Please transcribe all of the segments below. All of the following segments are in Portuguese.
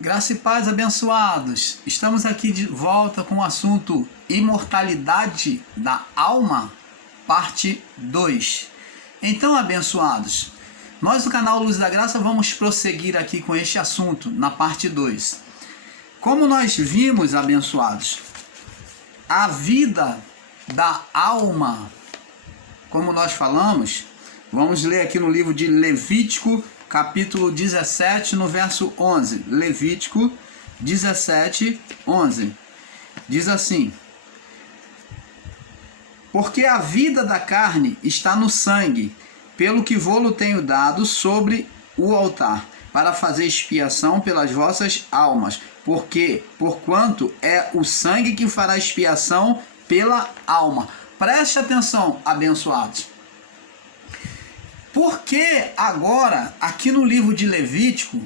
Graça e paz, abençoados. Estamos aqui de volta com o assunto imortalidade da alma, parte 2. Então, abençoados, nós do canal Luz da Graça vamos prosseguir aqui com este assunto na parte 2. Como nós vimos, abençoados, a vida da alma, como nós falamos, vamos ler aqui no livro de Levítico, capítulo 17, no verso 11. Levítico 17, 11. Diz assim: porque a vida da carne está no sangue, pelo que vô-lo tenho dado sobre o altar, para fazer expiação pelas vossas almas, porquanto é o sangue que fará expiação pela alma. Preste atenção, abençoados. Porque agora, aqui no livro de Levítico,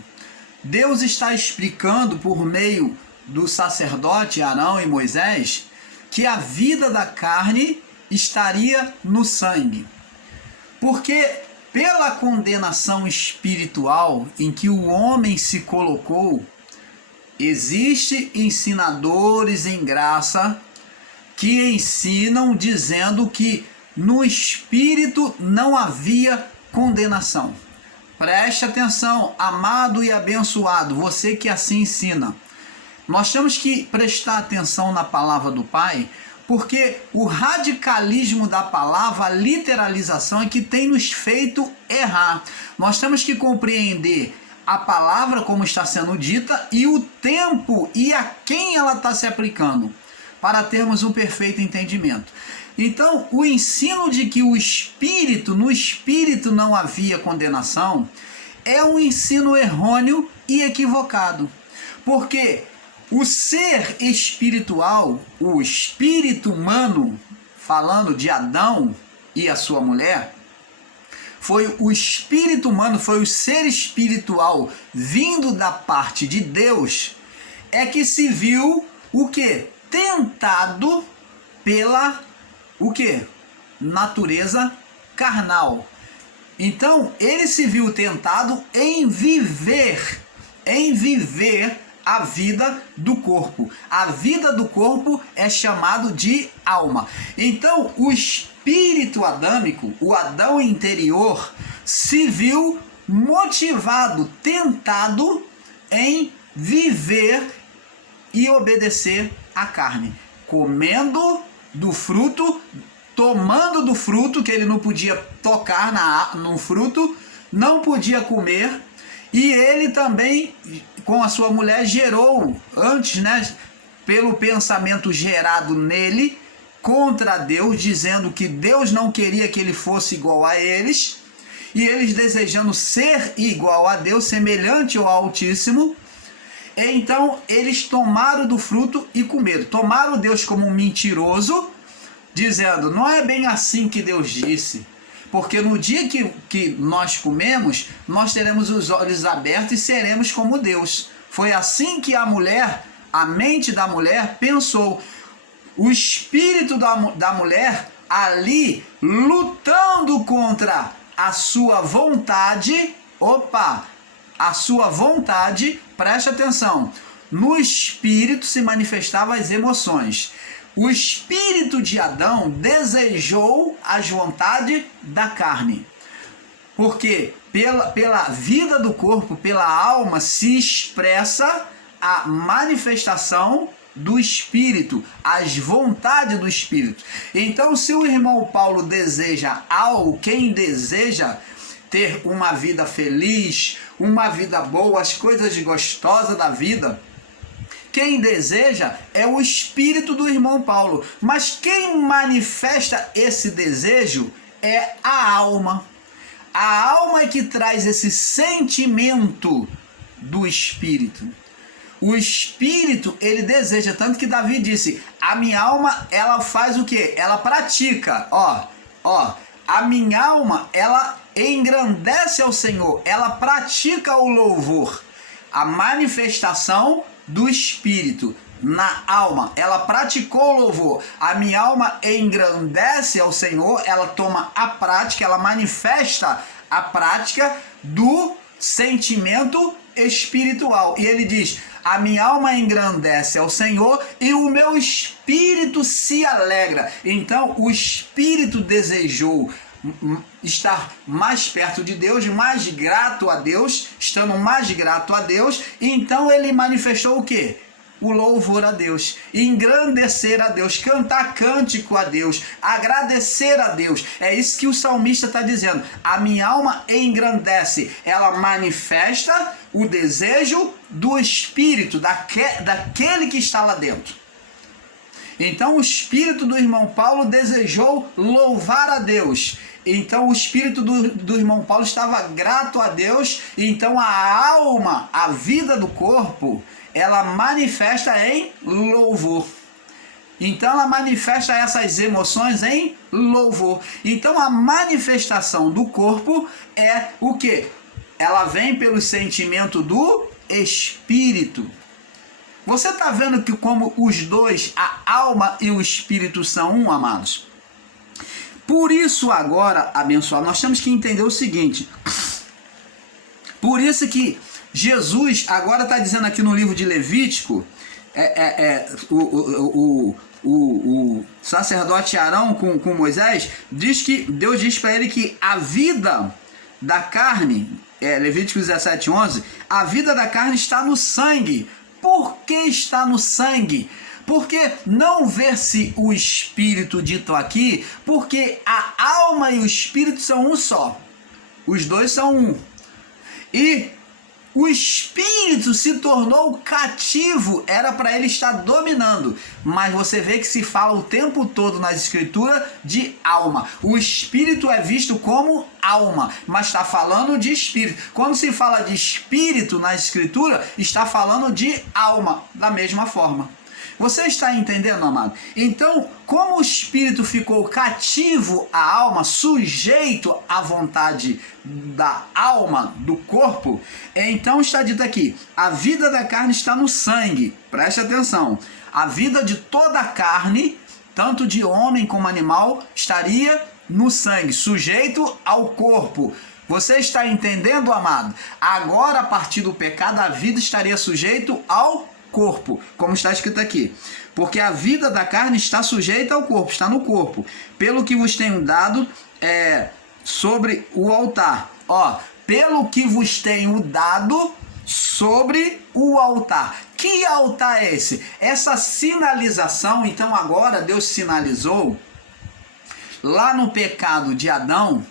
Deus está explicando por meio do sacerdote Arão e Moisés que a vida da carne estaria no sangue. Porque pela condenação espiritual em que o homem se colocou, existem ensinadores em graça que ensinam dizendo que no espírito não havia condenação. Preste atenção, amado e abençoado, você que assim ensina. Nós temos que prestar atenção na palavra do Pai, porque o radicalismo da palavra, a literalização é que tem nos feito errar. Nós temos que compreender a palavra como está sendo dita e o tempo e a quem ela está se aplicando, para termos um perfeito entendimento. Então, o ensino de que no espírito não havia condenação, é um ensino errôneo e equivocado. Porque o ser espiritual, o espírito humano, falando de Adão e a sua mulher, foi o espírito humano, foi o ser espiritual vindo da parte de Deus, é que se viu o quê? Tentado pela natureza carnal. Então, ele se viu tentado em viver a vida do corpo. A vida do corpo é chamado de alma. Então, o espírito adâmico, o Adão interior, se viu motivado, tentado em viver e obedecer à carne, comendo do fruto, tomando do fruto, que ele não podia tocar no fruto, não podia comer, e ele também, com a sua mulher, gerou, antes, pelo pensamento gerado nele, contra Deus, dizendo que Deus não queria que ele fosse igual a eles, e eles desejando ser igual a Deus, semelhante ao Altíssimo. Então eles tomaram do fruto e comeram. Tomaram Deus como um mentiroso, dizendo, não é bem assim que Deus disse. Porque no dia que nós comemos, nós teremos os olhos abertos e seremos como Deus. Foi assim que a mente da mulher pensou. O espírito da mulher ali lutando contra a sua vontade. A sua vontade, preste atenção, no espírito se manifestavam as emoções. O espírito de Adão desejou as vontades da carne, porque pela vida do corpo, pela alma, se expressa a manifestação do espírito, as vontades do espírito. Então, se o irmão Paulo deseja algo, quem deseja ter uma vida feliz, uma vida boa, as coisas gostosas da vida, quem deseja é o espírito do irmão Paulo. Mas quem manifesta esse desejo é a alma. A alma é que traz esse sentimento do espírito. O espírito, ele deseja, tanto que Davi disse, a minha alma, ela faz o quê? Ela pratica, a minha alma, ela engrandece ao Senhor, ela pratica o louvor, a manifestação do espírito na alma, ela praticou o louvor, a minha alma engrandece ao Senhor, ela toma a prática, ela manifesta a prática do sentimento espiritual. E ele diz: a minha alma engrandece ao Senhor e o meu espírito se alegra. Então o espírito desejou estar mais perto de Deus, mais grato a Deus, estando mais grato a Deus, então ele manifestou o quê? O louvor a Deus, engrandecer a Deus, cantar cântico a Deus, agradecer a Deus. É isso que o salmista está dizendo: a minha alma engrandece, ela manifesta o desejo do espírito, daquele que está lá dentro. Então o espírito do irmão Paulo desejou louvar a Deus. Então o espírito do irmão Paulo estava grato a Deus. Então a alma, a vida do corpo, ela manifesta em louvor. Então ela manifesta essas emoções em louvor. Então a manifestação do corpo é o quê? Ela vem pelo sentimento do espírito. Você está vendo que como os dois, a alma e o espírito, são um, amados? Por isso agora, abençoado, nós temos que entender o seguinte. Por isso que Jesus agora está dizendo aqui no livro de Levítico, o sacerdote Arão com Moisés, Deus diz para ele que a vida da carne, Levítico 17:11, a vida da carne está no sangue. Por que está no sangue? Porque não vê-se o espírito dito aqui, porque a alma e o espírito são um só. Os dois são um. E o espírito se tornou cativo, era para ele estar dominando. Mas você vê que se fala o tempo todo nas escrituras de alma. O espírito é visto como alma, mas está falando de espírito. Quando se fala de espírito na escritura, está falando de alma, da mesma forma. Você está entendendo, amado? Então, como o espírito ficou cativo à alma, sujeito à vontade da alma, do corpo, então está dito aqui: a vida da carne está no sangue. Preste atenção. A vida de toda a carne, tanto de homem como animal, estaria no sangue, sujeito ao corpo. Você está entendendo, amado? Agora, a partir do pecado, a vida estaria sujeito ao corpo, como está escrito aqui: porque a vida da carne está sujeita ao corpo, está no corpo, pelo que vos tenho dado sobre o altar. Pelo que vos tenho dado sobre o altar. Que altar é esse? Essa sinalização. Então agora Deus sinalizou lá no pecado de Adão.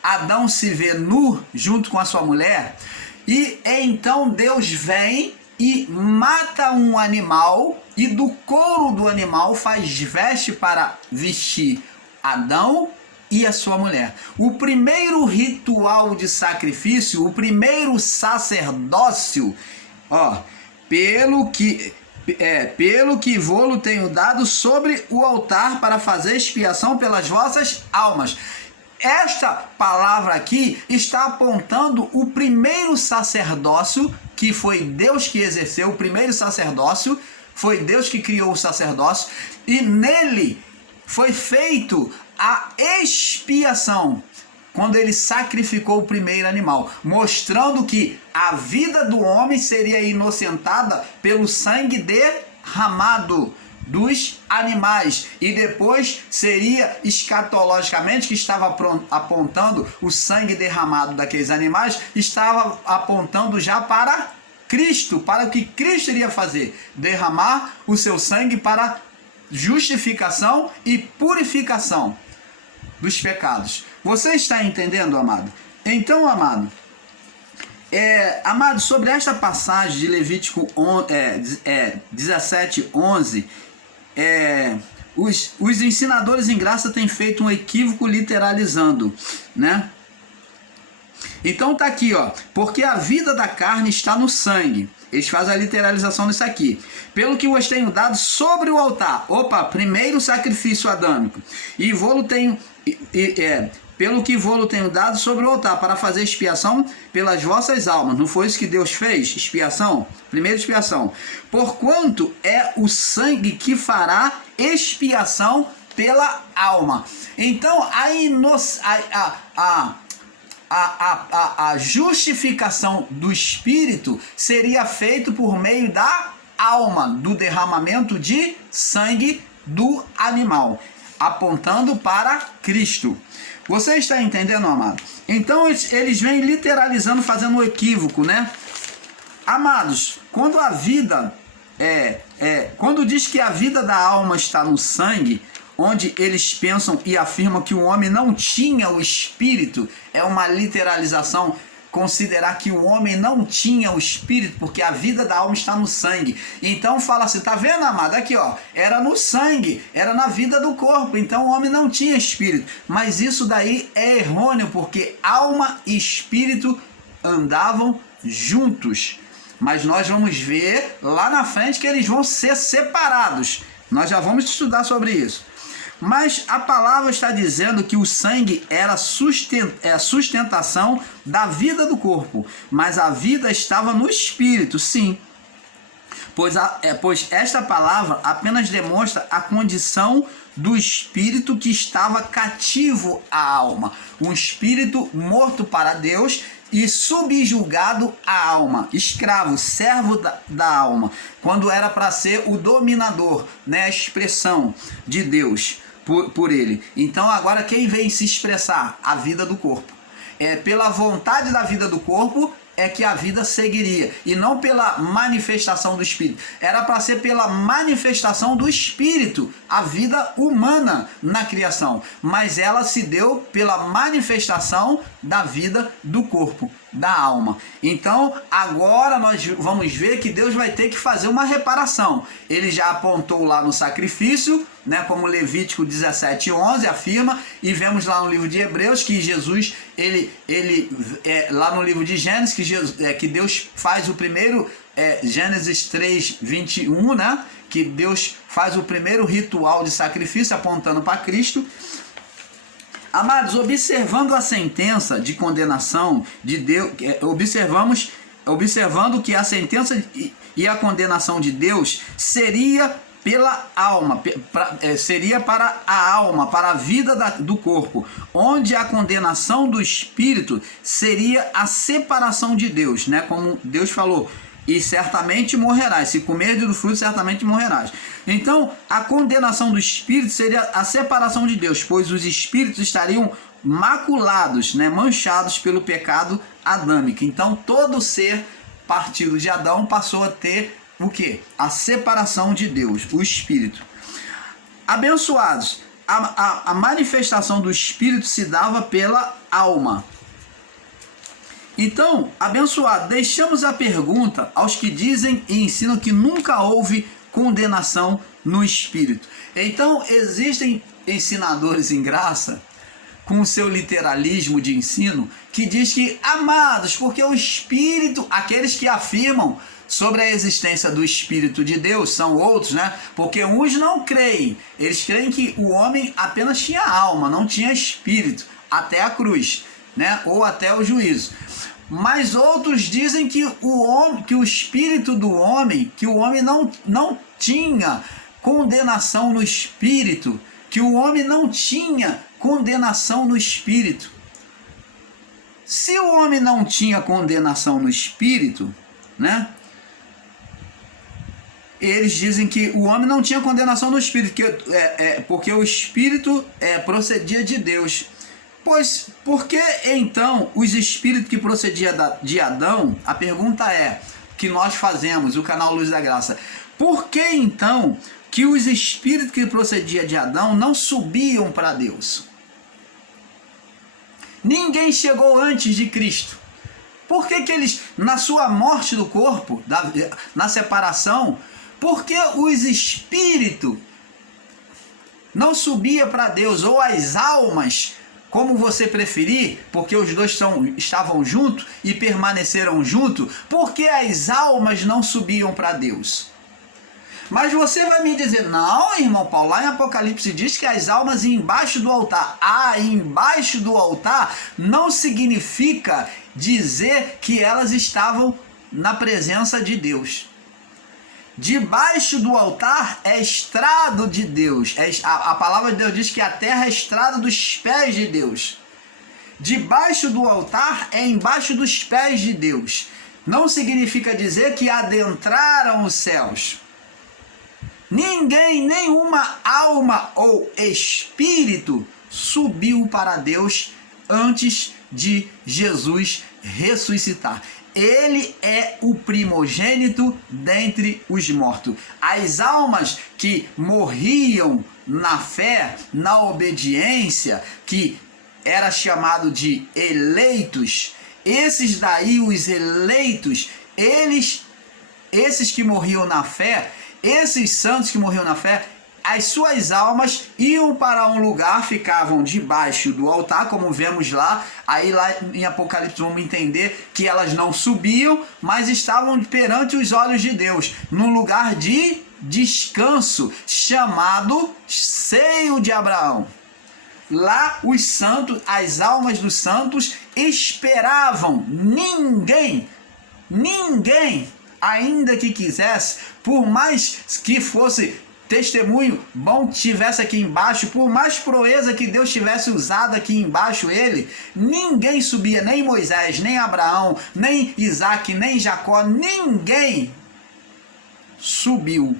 Adão se vê nu junto com a sua mulher, e então Deus vem e mata um animal, e do couro do animal faz veste para vestir Adão e a sua mulher. O primeiro ritual de sacrifício, o primeiro sacerdócio, pelo que vô-lo tenho dado sobre o altar para fazer expiação pelas vossas almas. Esta palavra aqui está apontando o primeiro sacerdócio, que foi Deus que exerceu. O primeiro sacerdócio foi Deus que criou o sacerdócio, e nele foi feito a expiação, quando ele sacrificou o primeiro animal, mostrando que a vida do homem seria inocentada pelo sangue derramado dos animais, e depois seria escatologicamente, que estava apontando o sangue derramado daqueles animais, estava apontando já para Cristo, para o que Cristo iria fazer: derramar o seu sangue para justificação e purificação dos pecados. Você está entendendo, amado? Então, amado, sobre esta passagem de Levítico 17:11, os ensinadores em graça têm feito um equívoco literalizando, né? Então tá aqui, porque a vida da carne está no sangue. Eles fazem a literalização disso aqui. Pelo que vos tenho dado sobre o altar. Primeiro sacrifício adâmico. E vô-lo tenho... pelo que vô-lo tenho dado sobre o altar, para fazer expiação pelas vossas almas. Não foi isso que Deus fez? Expiação? Primeira expiação. Porquanto é o sangue que fará expiação pela alma. Então, a justificação do espírito seria feita por meio da alma, do derramamento de sangue do animal, apontando para Cristo. Você está entendendo, amado? Então eles vêm literalizando, fazendo um equívoco, né? Amados, quando a vida quando diz que a vida da alma está no sangue, onde eles pensam e afirmam que o homem não tinha o espírito, é uma literalização, considerar que o homem não tinha o espírito, porque a vida da alma está no sangue. Então fala assim, tá vendo, amado? Aqui, ó, era no sangue, era na vida do corpo, então o homem não tinha espírito. Mas isso daí é errôneo, porque alma e espírito andavam juntos. Mas nós vamos ver lá na frente que eles vão ser separados. Nós já vamos estudar sobre isso. Mas a palavra está dizendo que o sangue era sustentação da vida do corpo, mas a vida estava no espírito, sim. Pois esta palavra apenas demonstra a condição do espírito que estava cativo à alma. Um espírito morto para Deus e subjugado à alma, escravo, servo da alma, quando era para ser o dominador, né, a expressão de Deus por ele. Então agora quem vem se expressar? A vida do corpo. Pela vontade da vida do corpo é que a vida seguiria, e não pela manifestação do Espírito. Era para ser pela manifestação do Espírito, a vida humana na criação, mas ela se deu pela manifestação da vida do corpo, da alma. Então agora nós vamos ver que Deus vai ter que fazer uma reparação. Ele já apontou lá no sacrifício, né, como Levítico 17:11 afirma, e vemos lá no livro de Hebreus que Jesus, lá no livro de Gênesis, que Deus faz o primeiro, Gênesis 3:21, né, que Deus faz o primeiro ritual de sacrifício apontando para Cristo. Amados, observando a sentença de condenação de Deus, observando que a sentença e a condenação de Deus seria pela alma, seria para a alma, para a vida do corpo, onde a condenação do espírito seria a separação de Deus, né? Como Deus falou, e certamente morrerás, se comer do fruto certamente morrerás. Então a condenação do espírito seria a separação de Deus, pois os espíritos estariam maculados, né? Manchados pelo pecado adâmico. Então todo ser partido de Adão passou a ter o que? A separação de Deus, o Espírito. Abençoados, a manifestação do Espírito se dava pela alma. Então, abençoado, deixamos a pergunta aos que dizem e ensinam que nunca houve condenação no Espírito. Então, existem ensinadores em graça, com o seu literalismo de ensino, que diz que, amados, porque o Espírito, aqueles que afirmam sobre a existência do Espírito de Deus, são outros, né? Porque uns não creem, eles creem que o homem apenas tinha alma, não tinha espírito, até a cruz, né? Ou até o juízo. Mas outros dizem que o espírito do homem, que o homem não tinha condenação no espírito, que o homem não tinha condenação no espírito. Se o homem não tinha condenação no espírito, né? Eles dizem que o homem não tinha condenação no espírito, porque o espírito procedia de Deus. Pois, por que então os espíritos que procediam de Adão, a pergunta que nós fazemos, o canal Luz da Graça, por que então que os espíritos que procediam de Adão não subiam para Deus? Ninguém chegou antes de Cristo. Por que eles, na sua morte do corpo, na separação, por que os espíritos não subiam para Deus, ou as almas, como você preferir, porque os dois estavam juntos e permaneceram juntos, por que as almas não subiam para Deus? Mas você vai me dizer, não, irmão Paulo, lá em Apocalipse diz que as almas iam embaixo do altar. Embaixo do altar não significa dizer que elas estavam na presença de Deus. Debaixo do altar é estrado de Deus. A palavra de Deus diz que a terra é estrado dos pés de Deus. debaixo do altar é embaixo dos pés de Deus. Não significa dizer que adentraram os céus. Ninguém, nenhuma alma ou espírito subiu para Deus antes de Jesus ressuscitar. Ele é o primogênito dentre os mortos. As almas que morriam na fé, na obediência, que era chamado de eleitos, esses daí, os eleitos, esses que morriam na fé, esses santos que morriam na fé, as suas almas iam para um lugar, ficavam debaixo do altar, como vemos lá. Aí lá em Apocalipse vamos entender que elas não subiam, mas estavam perante os olhos de Deus, num lugar de descanso, chamado seio de Abraão. Lá os santos, as almas dos santos esperavam. Ninguém, ainda que quisesse, por mais que fosse testemunho bom tivesse aqui embaixo, por mais proeza que Deus tivesse usado aqui embaixo ele, ninguém subia, nem Moisés, nem Abraão, nem Isaac, nem Jacó, ninguém subiu,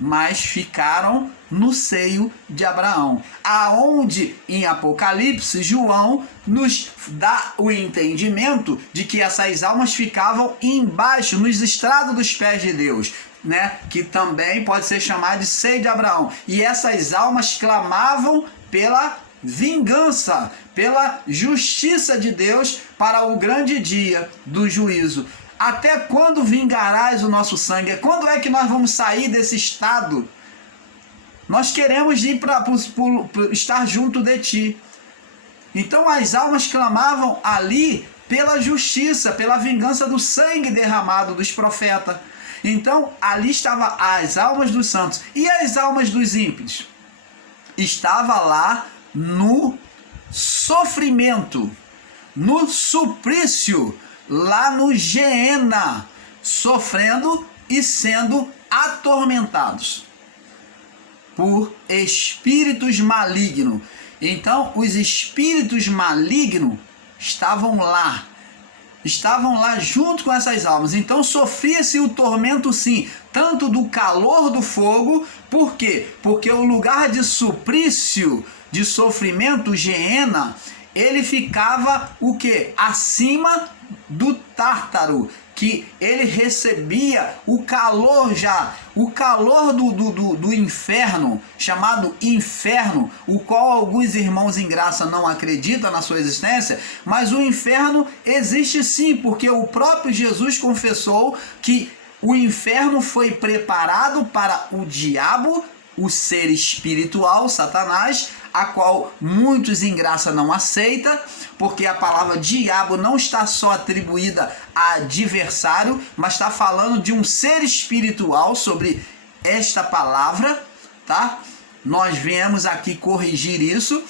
mas ficaram no seio de Abraão, aonde em Apocalipse João nos dá o entendimento de que essas almas ficavam embaixo, nos estrados dos pés de Deus, né? Que também pode ser chamado de seio de Abraão. E essas almas clamavam pela vingança, pela justiça de Deus para o grande dia do juízo. Até quando vingarás o nosso sangue? Quando é que nós vamos sair desse estado? Nós queremos ir para estar junto de ti. Então as almas clamavam ali pela justiça, pela vingança do sangue derramado dos profetas. Então ali estavam as almas dos santos. E as almas dos ímpios? Estava lá no sofrimento, no suplício, lá no Geena, sofrendo e sendo atormentados por espíritos malignos. Então os espíritos malignos estavam lá junto com essas almas. Então sofria-se o tormento, sim, tanto do calor do fogo. Por quê? Porque o lugar de suplício, de sofrimento, Geena, ele ficava o quê? Acima do Tártaro, que ele recebia o calor do inferno, chamado inferno, o qual alguns irmãos em graça não acreditam na sua existência, mas o inferno existe sim, porque o próprio Jesus confessou que o inferno foi preparado para o diabo, o ser espiritual, Satanás, a qual muitos em graça não aceitam, porque a palavra diabo não está só atribuída a adversário, mas está falando de um ser espiritual sobre esta palavra, tá? Nós viemos aqui corrigir isso.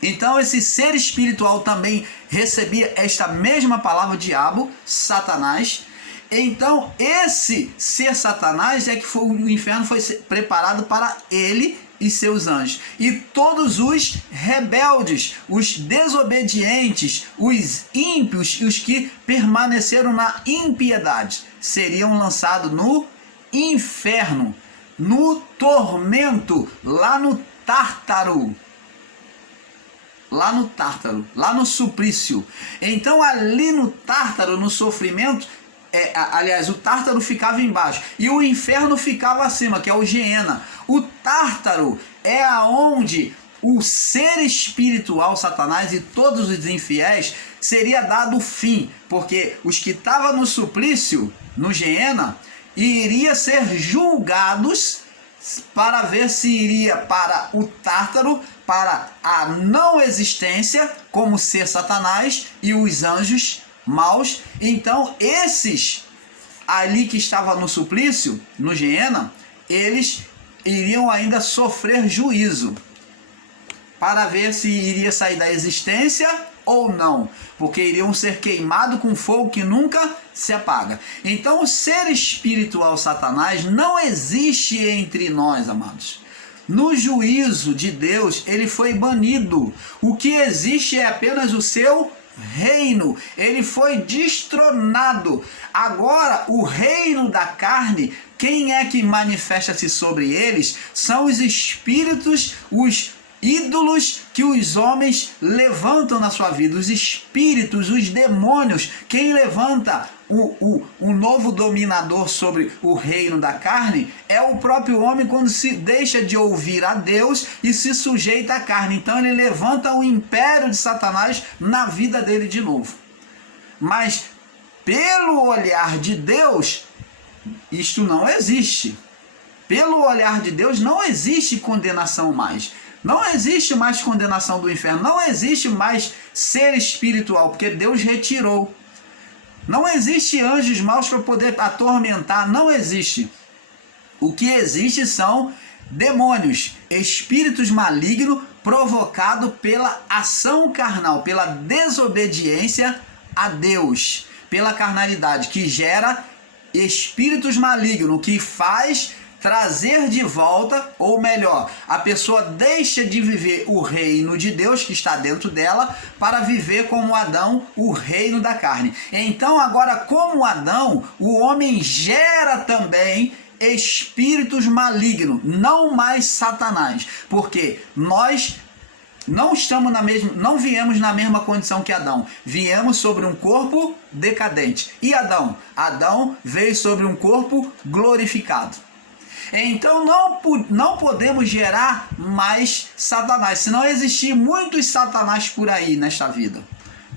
Então esse ser espiritual também recebia esta mesma palavra diabo, Satanás. Então esse ser Satanás é que o inferno foi preparado para ele e seus anjos. E todos os rebeldes, os desobedientes, os ímpios e os que permaneceram na impiedade impiedade lançados no inferno, no tormento, lá no Tártaro. Lá no suplício. Então ali no Tártaro, no sofrimento, aliás, o Tártaro ficava embaixo e o inferno ficava acima, que é o Geena. O Tártaro é aonde o ser espiritual, Satanás e todos os infiéis, seria dado fim, porque os que estavam no suplício, no Geena, iria ser julgados para ver se iria para o Tártaro, para a não existência, como ser Satanás e os anjos maus. Então esses ali que estavam no suplício, no Geena, eles iriam ainda sofrer juízo, para ver se iria sair da existência ou não, porque iriam ser queimados com fogo que nunca se apaga. Então o ser espiritual Satanás não existe entre nós, amados. no juízo de Deus, ele foi banido. O que existe é apenas o seu reino. Ele foi destronado. Agora, o reino da carne, quem é que manifesta-se sobre eles? São os espíritos, os ídolos que os homens levantam na sua vida. Os espíritos, os demônios. Quem levanta o novo dominador sobre o reino da carne é o próprio homem, quando se deixa de ouvir a Deus e se sujeita à carne. Então ele levanta o império de Satanás na vida dele de novo. Mas pelo olhar de Deus, isto não existe. Pelo olhar de Deus não existe condenação mais. Não existe mais condenação do inferno. Não existe mais ser espiritual, porque Deus retirou. Não existe anjos maus para poder atormentar, não existe. O que existe são demônios, espíritos malignos provocados pela ação carnal, pela desobediência a Deus, pela carnalidade, que gera espíritos malignos, que faz trazer de volta, ou melhor, a pessoa deixa de viver o reino de Deus que está dentro dela para viver como Adão o reino da carne. Então agora, como Adão, o homem gera também espíritos malignos, não mais Satanás, porque nós não viemos na mesma condição que Adão. Viemos sobre um corpo decadente. E Adão? Adão veio sobre um corpo glorificado. Então não podemos gerar mais Satanás, senão existir muitos Satanás por aí nesta vida,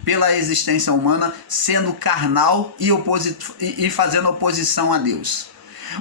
pela existência humana, sendo carnal e fazendo oposição a Deus.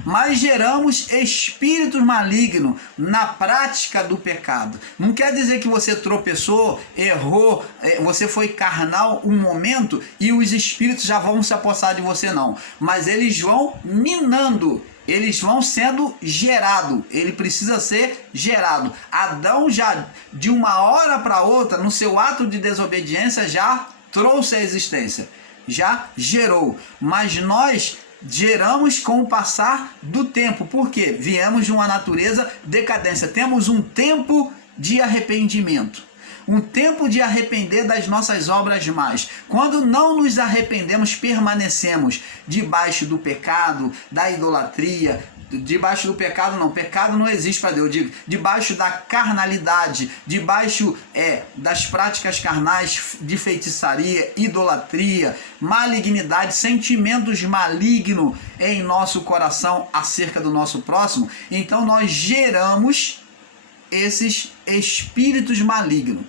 Mas geramos espíritos malignos na prática do pecado. Não quer dizer que você tropeçou, errou, você foi carnal um momento e os espíritos já vão se apossar de você, não. Mas eles vão minando, eles vão sendo gerados, ele precisa ser gerado. Adão já, de uma hora para outra, no seu ato de desobediência, já trouxe a existência, já gerou. Mas nós geramos com o passar do tempo. Por quê? Viemos de uma natureza decadência. Temos um tempo de arrependimento. Um tempo de arrepender das nossas obras más. Quando não nos arrependemos, permanecemos debaixo do pecado, da idolatria. Debaixo do pecado não, pecado não existe para Deus, eu digo, debaixo da carnalidade, debaixo das práticas carnais de feitiçaria, idolatria, malignidade, sentimentos malignos em nosso coração acerca do nosso próximo. Então nós geramos esses espíritos malignos,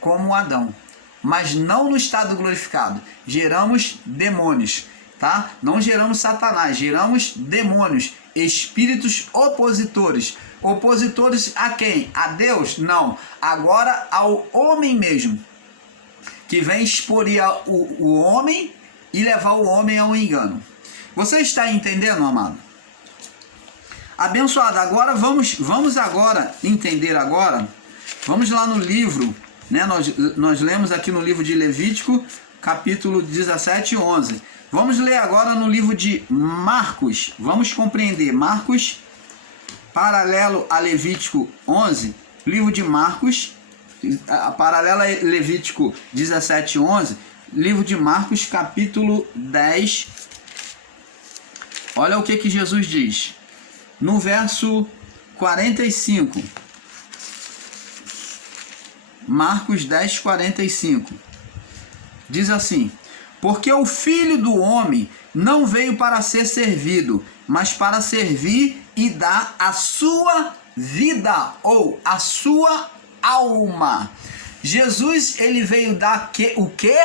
como Adão, mas não no estado glorificado. Geramos demônios, tá? Não geramos Satanás, geramos demônios, espíritos opositores. Opositores a quem? A Deus? Não. Agora ao homem mesmo, que vem exporir o homem e levar o homem ao engano. Você está entendendo, amado? Abençoado, agora vamos agora entender agora. Vamos lá no livro, né? Nós lemos aqui no livro de Levítico, capítulo 17 e 11. Vamos ler agora no livro de Marcos. Vamos compreender Marcos, paralelo a Levítico 11, livro de Marcos, paralelo a Levítico 17 e 11, livro de Marcos, capítulo 10. Olha o que Jesus diz. No verso 45. Marcos 10, 45. Diz assim: porque o Filho do Homem não veio para ser servido, mas para servir e dar a sua vida, ou a sua alma. Jesus, ele veio dar o quê?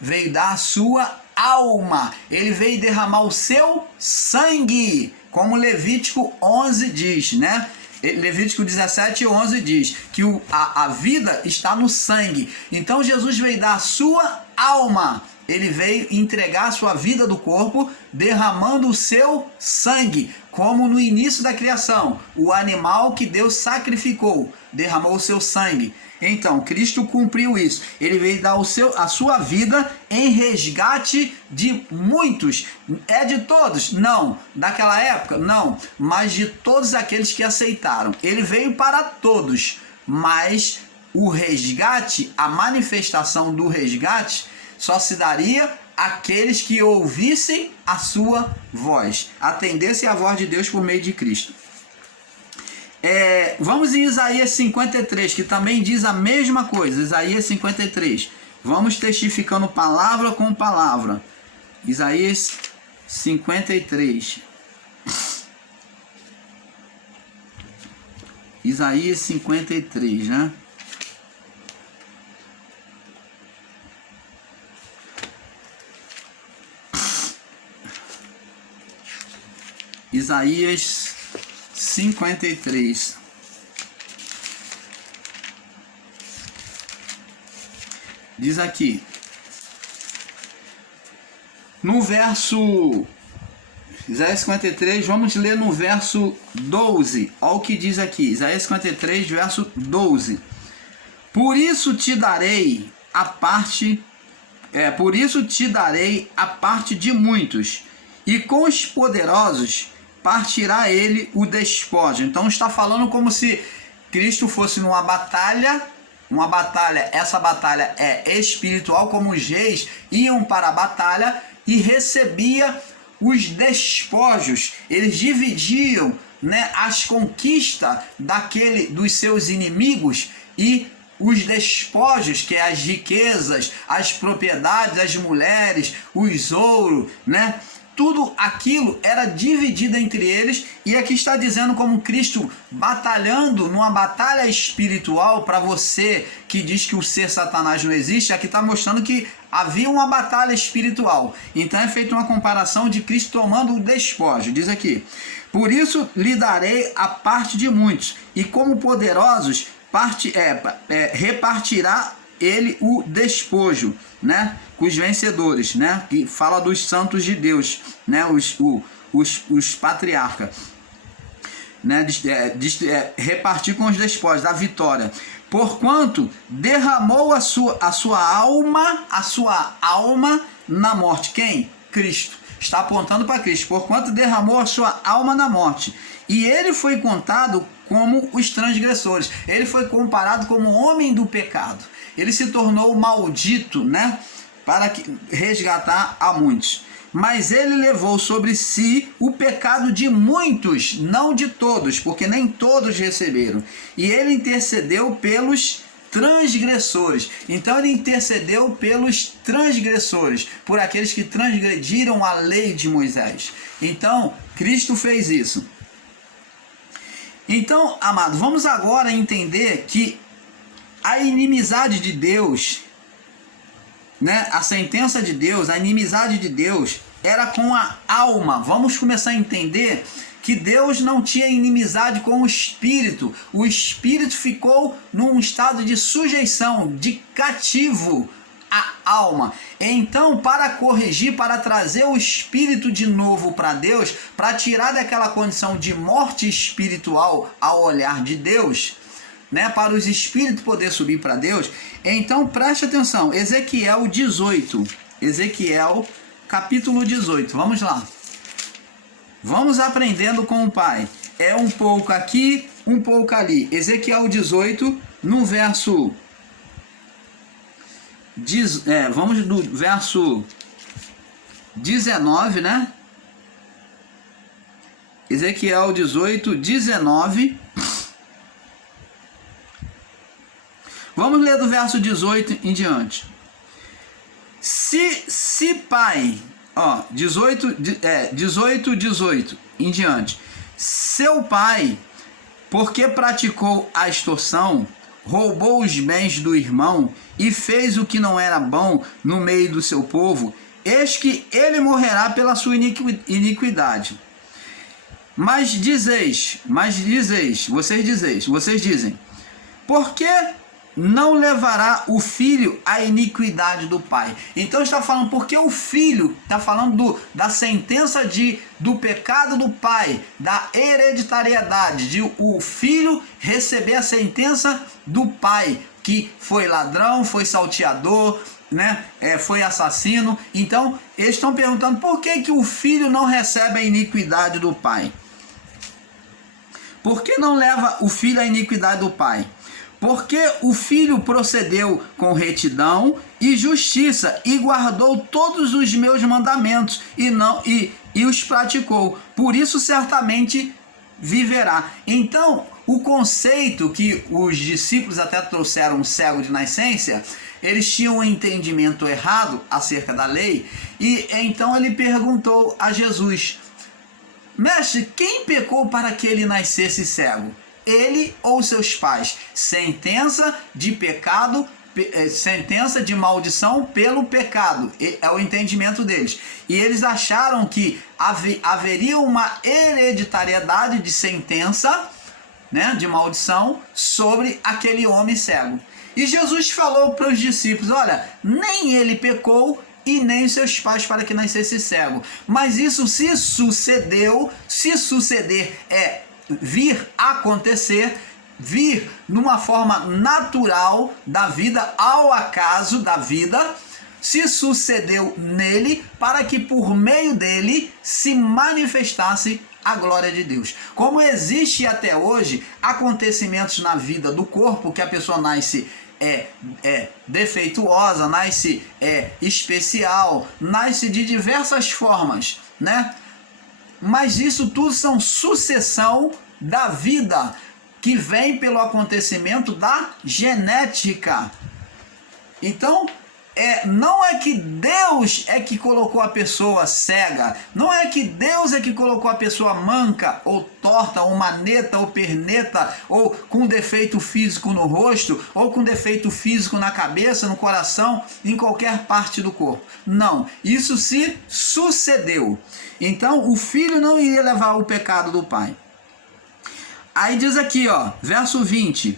Veio dar a sua alma. Ele veio derramar o seu sangue, como Levítico 11 diz, né? Levítico 17, 11 diz que a vida está no sangue. Então Jesus veio dar a sua alma. ele veio entregar a sua vida do corpo, derramando o seu sangue, como no início da criação, o animal que Deus sacrificou, derramou o seu sangue. Então, Cristo cumpriu isso. Ele veio dar a sua vida em resgate de muitos. É de todos? Não. Daquela época? Não. Mas de todos aqueles que aceitaram. Ele veio para todos, mas o resgate, a manifestação do resgate, só se daria àqueles que ouvissem a sua voz, atendessem a voz de Deus por meio de Cristo. Vamos em Isaías 53, que também diz a mesma coisa. Isaías 53. Vamos testificando palavra com palavra. Isaías 53. Isaías 53, né? Isaías 53. Diz aqui, no verso Isaías 53, vamos ler no verso 12. Olha o que diz aqui, Isaías 53, verso 12. Por isso te darei a parte de muitos, e com os poderosos partirá ele o despojo. Então está falando como se Cristo fosse numa batalha, essa batalha é espiritual, como os reis iam para a batalha e recebia os despojos. Eles dividiam, né, as conquistas dos seus inimigos, e os despojos, que é as riquezas, as propriedades, as mulheres, os ouros, né? Tudo aquilo era dividido entre eles, e aqui está dizendo como Cristo batalhando numa batalha espiritual. Para você que diz que o ser Satanás não existe, aqui está mostrando que havia uma batalha espiritual. Então é feita uma comparação de Cristo tomando o despojo. Diz aqui, por isso lhe darei a parte de muitos, e como poderosos repartirá ele o despojo, né, com os vencedores, né, que fala dos santos de Deus, né, os patriarcas, né, repartir com os despojos da vitória, porquanto derramou a sua alma na morte. Quem? Cristo. Está apontando para Cristo. Porquanto derramou a sua alma na morte, e ele foi contado como os transgressores. Ele foi comparado como homem do pecado. Ele se tornou maldito, né, para resgatar a muitos. Mas ele levou sobre si o pecado de muitos, não de todos, porque nem todos receberam. E ele intercedeu pelos transgressores. Então ele intercedeu pelos transgressores, por aqueles que transgrediram a lei de Moisés. Então Cristo fez isso. Então, amado, vamos agora entender que a inimizade de Deus, né, a sentença de Deus, a inimizade de Deus era com a alma. Vamos começar a entender que Deus não tinha inimizade com o espírito. O espírito ficou num estado de sujeição, de cativo à alma. Então, para corrigir, para trazer o espírito de novo para Deus, para tirar daquela condição de morte espiritual ao olhar de Deus, né, para os espíritos poder subir para Deus. Então preste atenção, Ezequiel 18, Ezequiel capítulo 18, vamos lá. Vamos aprendendo com o Pai. É um pouco aqui, um pouco ali. Ezequiel 18, no verso... vamos do verso 19, né? Ezequiel 18, 19. Vamos ler do verso 18 em diante. Se pai... 18 em diante. Seu pai, porque praticou a extorsão, roubou os bens do irmão e fez o que não era bom no meio do seu povo, eis que ele morrerá pela sua iniquidade. Vocês dizem, por que não levará o filho à iniquidade do pai. Então está falando, porque o filho está falando da sentença do pecado do pai, da hereditariedade, de o filho receber a sentença do pai, que foi ladrão, foi salteador, né? Foi assassino. Então eles estão perguntando por que o filho não recebe a iniquidade do pai. Por que não leva o filho à iniquidade do pai? Porque o filho procedeu com retidão e justiça e guardou todos os meus mandamentos e os praticou. Por isso certamente viverá. Então, o conceito que os discípulos até trouxeram um cego de nascença, eles tinham um entendimento errado acerca da lei, e então ele perguntou a Jesus: mestre, quem pecou para que ele nascesse cego? Ele ou seus pais? Sentença de pecado, sentença de maldição pelo pecado, é o entendimento deles. E eles acharam que haveria uma hereditariedade de sentença, né, de maldição sobre aquele homem cego. E Jesus falou para os discípulos: olha, nem ele pecou e nem os seus pais para que nascesse cego. Mas isso se suceder é vir acontecer, vir numa forma natural da vida, ao acaso da vida, se sucedeu nele para que por meio dele se manifestasse a glória de Deus. Como existe até hoje acontecimentos na vida do corpo que a pessoa nasce defeituosa, nasce especial, nasce de diversas formas, né? Mas isso tudo são sucessão da vida que vem pelo acontecimento da genética. Então, não é que Deus é que colocou a pessoa cega, não é que Deus é que colocou a pessoa manca, ou torta, ou maneta, ou perneta, ou com defeito físico no rosto, ou com defeito físico na cabeça, no coração, em qualquer parte do corpo. Não, isso se sucedeu. Então, o filho não iria levar o pecado do pai. Aí diz aqui, ó, verso 20,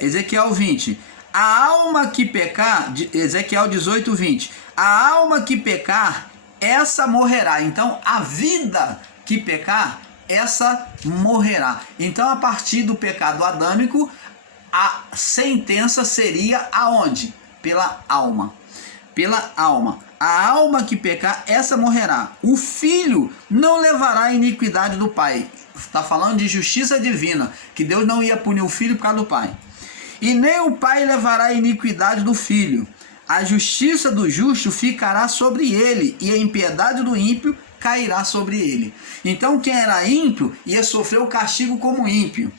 Ezequiel 20. A alma que pecar, Ezequiel 18, 20. A alma que pecar, essa morrerá. Então, a vida que pecar, essa morrerá. Então, a partir do pecado adâmico, a sentença seria aonde? Pela alma. Pela alma. A alma que pecar, essa morrerá. O filho não levará a iniquidade do pai. Está falando de justiça divina, que Deus não ia punir o filho por causa do pai. E nem o pai levará a iniquidade do filho. A justiça do justo ficará sobre ele, e a impiedade do ímpio cairá sobre ele. Então quem era ímpio ia sofrer o castigo como ímpio.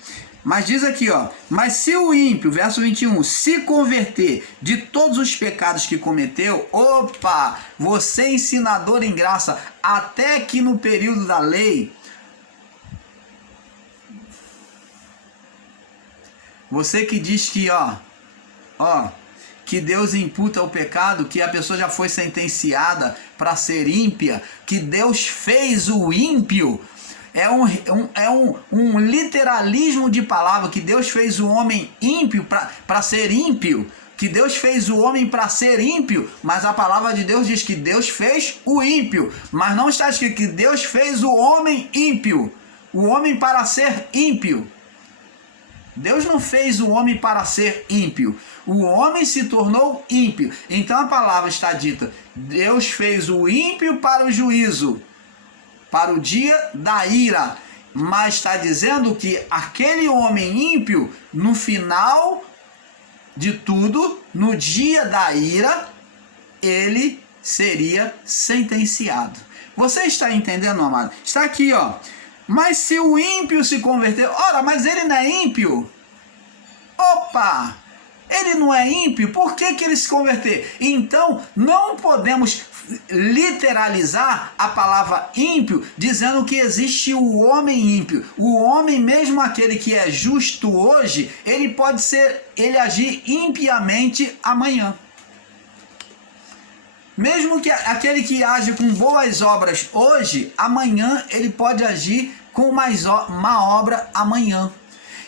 Mas diz aqui, ó, mas se o ímpio, verso 21, se converter de todos os pecados que cometeu, opa, você ensinador em graça, até que no período da lei, você que diz que, que Deus imputa o pecado, que a pessoa já foi sentenciada para ser ímpia, que Deus fez o ímpio, é um literalismo de palavra, que Deus fez o homem ímpio para ser ímpio, que Deus fez o homem para ser ímpio, mas a palavra de Deus diz que Deus fez o ímpio, mas não está escrito que Deus fez o homem ímpio, o homem para ser ímpio. Deus não fez o homem para ser ímpio. O homem se tornou ímpio. Então a palavra está dita: Deus fez o ímpio para o juízo, para o dia da ira. Mas está dizendo que aquele homem ímpio, no final de tudo, no dia da ira, ele seria sentenciado. Você está entendendo, amado? Está aqui, ó. Mas se o ímpio se converter... Ora, mas ele não é ímpio? Opa! Ele não é ímpio? Por que ele se converter? Então, não podemos literalizar a palavra ímpio dizendo que existe o homem ímpio. O homem, mesmo aquele que é justo hoje, ele agir impiamente amanhã. Mesmo que aquele que age com boas obras hoje, amanhã ele pode agir com má obra amanhã.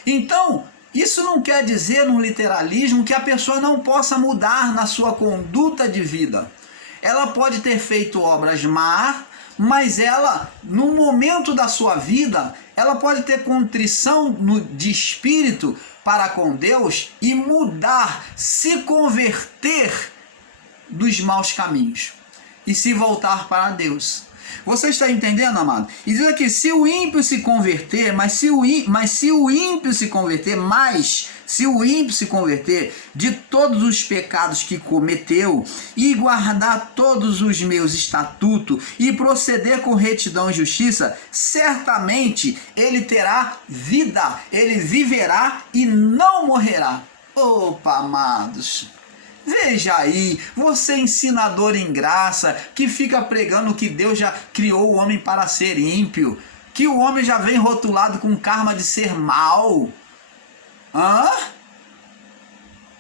Então, Isso não quer dizer, no literalismo, que a pessoa não possa mudar na sua conduta de vida. Ela pode ter feito obras más, mas ela, no momento da sua vida, ela pode ter contrição de espírito para com Deus e mudar, se converter dos maus caminhos e se voltar para Deus. Você está entendendo, amado? E diz aqui, se o ímpio se converter, se o ímpio se converter de todos os pecados que cometeu e guardar todos os meus estatutos e proceder com retidão e justiça, certamente ele terá vida, ele viverá e não morrerá. Opa, amados! Veja aí, você ensinador em graça, que fica pregando que Deus já criou o homem para ser ímpio, que o homem já vem rotulado com karma de ser mal.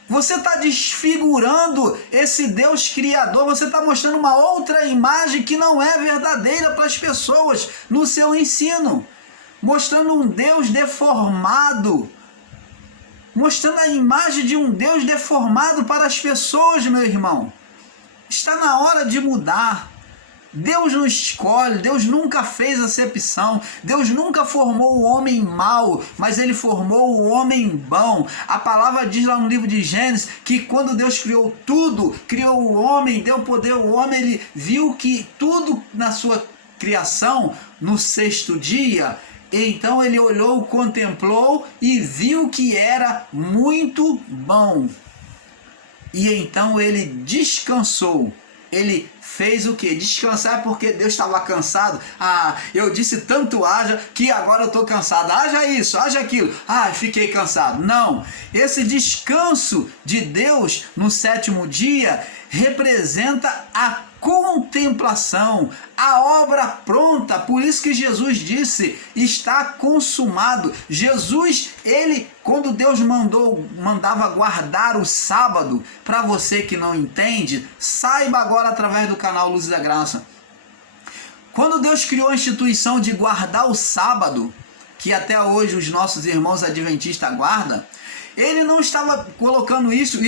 Você está desfigurando esse Deus criador, você está mostrando uma outra imagem que não é verdadeira para as pessoas no seu ensino, mostrando um Deus deformado, mostrando a imagem de um Deus deformado para as pessoas, meu irmão. Está na hora de mudar. Deus não escolhe, Deus nunca fez acepção, Deus nunca formou o homem mau, mas Ele formou o homem bom. A palavra diz lá no livro de Gênesis que quando Deus criou tudo, criou o homem, deu poder ao homem, Ele viu que tudo na sua criação, no sexto dia, então ele olhou, contemplou e viu que era muito bom. E então ele descansou. Ele fez o que? Descansar porque Deus estava cansado. Eu disse tanto haja que agora eu estou cansado. Haja isso, haja aquilo. Fiquei cansado. Não. Esse descanso de Deus no sétimo dia representa a contemplação, a obra pronta. Por isso que Jesus disse, está consumado. Jesus, quando Deus mandava guardar o sábado, para você que não entende, saiba agora através do canal Luz da Graça. Quando Deus criou a instituição de guardar o sábado, que até hoje os nossos irmãos adventistas guardam, Ele não estava colocando isso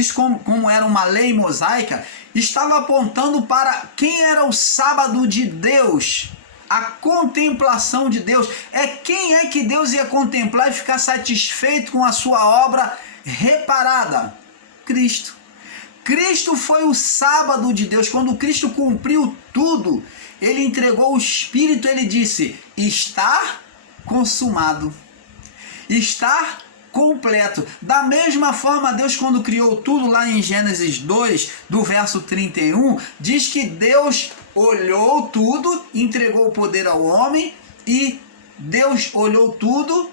como era uma lei mosaica, estava apontando para quem era o sábado de Deus, a contemplação de Deus. Quem é que Deus ia contemplar e ficar satisfeito com a sua obra reparada? Cristo. Cristo foi o sábado de Deus. Quando Cristo cumpriu tudo, Ele entregou o Espírito, Ele disse, está consumado, está completo. Da mesma forma, Deus, quando criou tudo, lá em Gênesis 2, do verso 31, diz que Deus olhou tudo, entregou o poder ao homem, e Deus olhou tudo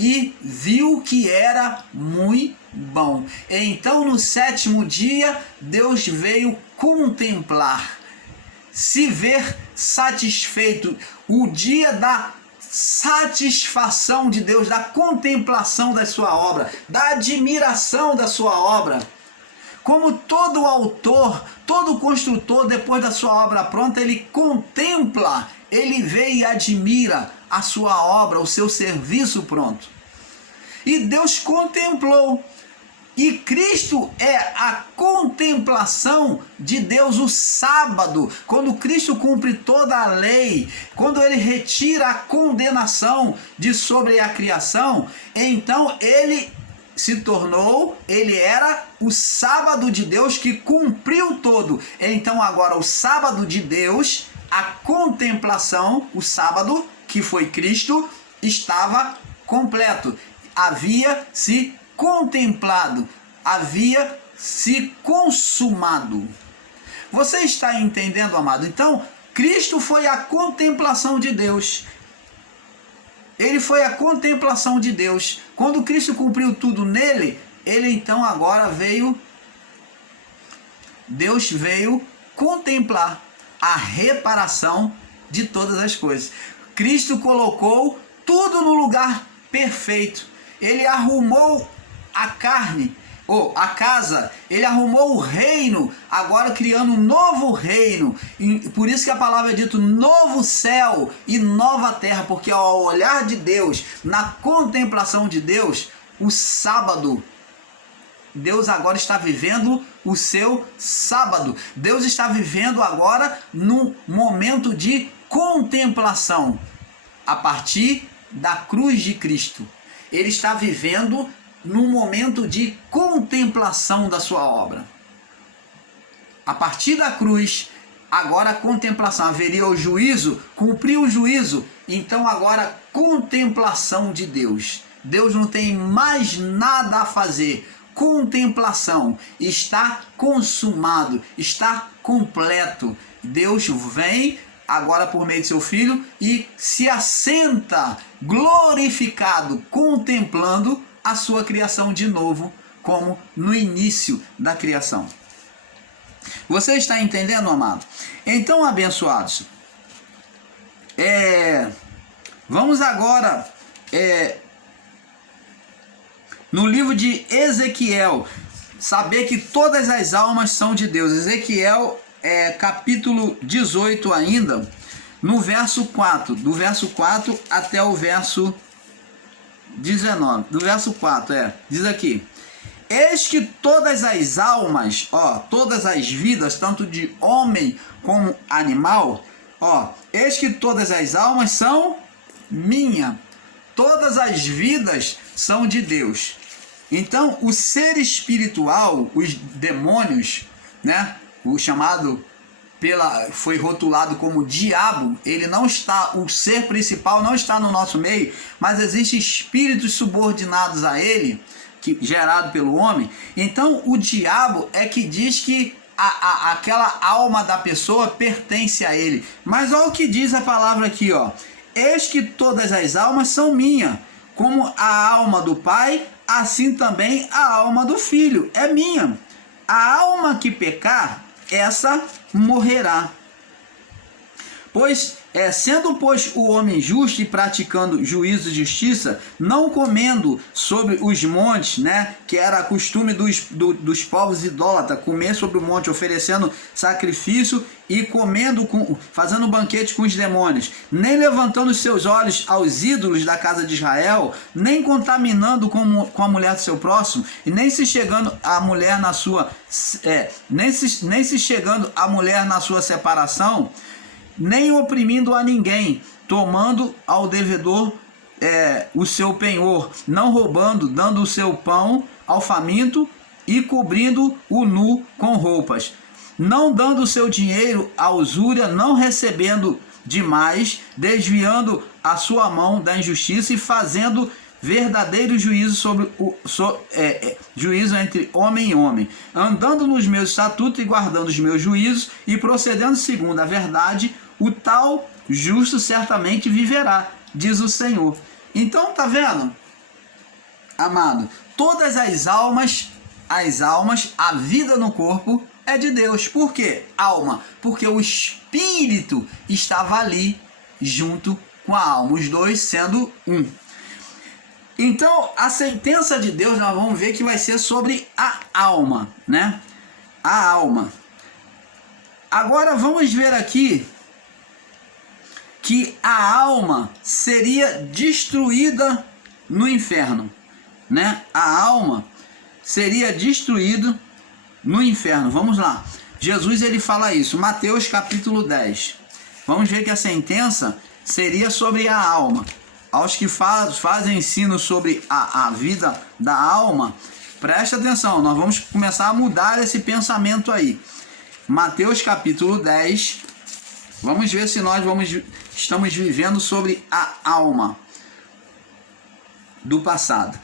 e viu que era muito bom. Então, no sétimo dia, Deus veio contemplar, se ver satisfeito. O dia da satisfação de Deus, da contemplação da sua obra, da admiração da sua obra. Como todo autor, todo construtor, depois da sua obra pronta, ele contempla, ele vê e admira a sua obra, o seu serviço pronto. E Deus contemplou. E Cristo é a contemplação de Deus, o sábado, quando Cristo cumpre toda a lei, quando Ele retira a condenação de sobre a criação, então Ele Ele era o sábado de Deus que cumpriu todo. Então agora o sábado de Deus, a contemplação, o sábado que foi Cristo, estava completo. Havia se contemplado, havia se consumado. Você está entendendo, amado? Então, Cristo foi a contemplação de Deus. Ele foi a contemplação de Deus. Quando Cristo cumpriu tudo nele, ele então agora Deus veio contemplar a reparação de todas as coisas. Cristo colocou tudo no lugar perfeito. Ele arrumou a carne, a casa, ele arrumou o reino, agora criando um novo reino. E por isso que a palavra é dito novo céu e nova terra, porque ao olhar de Deus, na contemplação de Deus, o sábado. Deus agora está vivendo o seu sábado. Deus está vivendo agora num momento de contemplação a partir da cruz de Cristo. Ele está vivendo num momento de contemplação da sua obra. A partir da cruz, agora a contemplação. Haveria o juízo, cumpriu o juízo. Então agora contemplação de Deus. Deus não tem mais nada a fazer. Contemplação, está consumado, está completo. Deus vem agora por meio de seu Filho e se assenta glorificado, contemplando a sua criação de novo, como no início da criação. Você está entendendo, amado? Então, abençoados, vamos agora no livro de Ezequiel, saber que todas as almas são de Deus. Ezequiel, capítulo 18 ainda, no verso 4, do verso 4 até o verso 19, do verso 4, diz aqui: eis que todas as almas, todas as vidas, tanto de homem como animal, eis que todas as almas são minha, todas as vidas são de Deus. Então, o ser espiritual, os demônios, né, o chamado foi rotulado como diabo, ele não está, o ser principal não está no nosso meio, mas existem espíritos subordinados a ele, gerado pelo homem. Então, o diabo é que diz que aquela alma da pessoa pertence a ele. Mas olha o que diz a palavra aqui, eis que todas as almas são minhas, como a alma do Pai, assim também a alma do Filho é minha. A alma que pecar, essa morrerá. Pois, sendo o homem justo e praticando juízo e justiça, não comendo sobre os montes, né, que era costume dos povos idólatras, comer sobre o monte, oferecendo sacrifício e fazendo banquete com os demônios, nem levantando os seus olhos aos ídolos da casa de Israel, nem contaminando com a mulher do seu próximo, e nem se chegando a mulher na sua separação, nem oprimindo a ninguém, tomando ao devedor o seu penhor, não roubando, dando o seu pão ao faminto e cobrindo o nu com roupas, não dando o seu dinheiro à usúria, não recebendo demais, desviando a sua mão da injustiça e fazendo verdadeiro juízo juízo entre homem e homem, andando nos meus estatutos e guardando os meus juízos e procedendo segundo a verdade, o tal justo certamente viverá, diz o Senhor. Então, tá vendo, amado? Todas as almas, a vida no corpo é de Deus. Por quê? Alma. Porque o Espírito estava ali junto com a alma, os dois sendo um. Então, a sentença de Deus, nós vamos ver que vai ser sobre a alma, né? A alma. Agora, vamos ver aqui que a alma seria destruída no inferno, né? A alma seria destruída no inferno. Vamos lá. Jesus, ele fala isso. Mateus capítulo 10. Vamos ver que a sentença seria sobre a alma. Aos que fazem ensino sobre a vida da alma, preste atenção, nós vamos começar a mudar esse pensamento aí. Mateus capítulo 10, vamos ver se nós estamos vivendo sobre a alma do passado.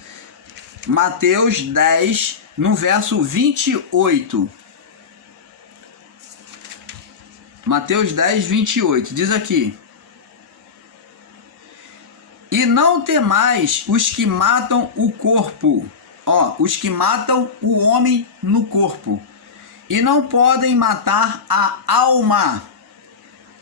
Mateus 10, no verso 28. Mateus 10, 28, diz aqui: e não temais os que matam o corpo, os que matam o homem no corpo, e não podem matar a alma.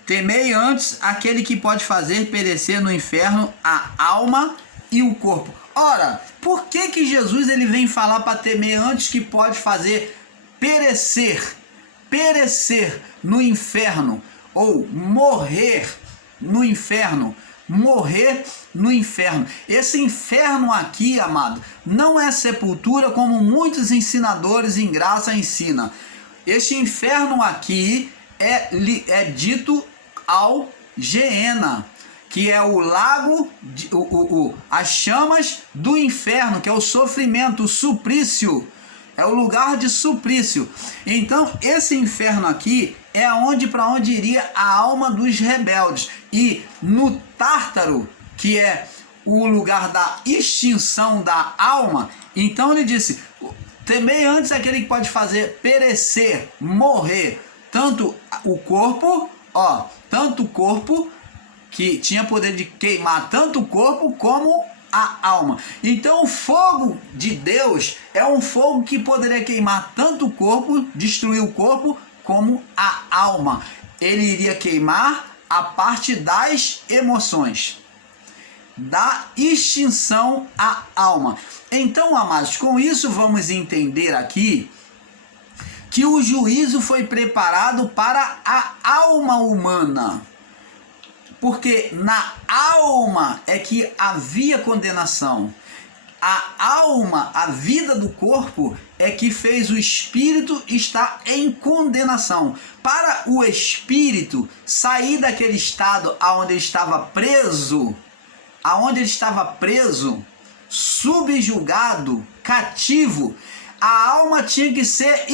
Temei antes aquele que pode fazer perecer no inferno a alma e o corpo. Ora, por que Jesus ele vem falar para temer antes que pode fazer perecer no inferno, ou morrer no inferno? morrer no inferno. Esse inferno aqui, amado, não é sepultura como muitos ensinadores em graça ensinam. Este inferno aqui é dito ao Geena, que é o lago, as chamas do inferno, que é o sofrimento, o suplício, é o lugar de suplício. Então esse inferno aqui é para onde iria a alma dos rebeldes. E no Tártaro, que é o lugar da extinção da alma, então ele disse: temei antes aquele que pode fazer perecer, morrer, tanto o corpo, tanto o corpo, que tinha poder de queimar tanto o corpo como a alma. Então o fogo de Deus é um fogo que poderia queimar tanto o corpo, destruir o corpo, como a alma. Ele iria queimar a parte das emoções, da extinção à alma. Então, amados, com isso vamos entender aqui que o juízo foi preparado para a alma humana. Porque na alma é que havia condenação. A alma, a vida do corpo, é que fez o espírito estar em condenação. Para o espírito sair daquele estado aonde ele estava preso, subjugado, cativo, a alma tinha que ser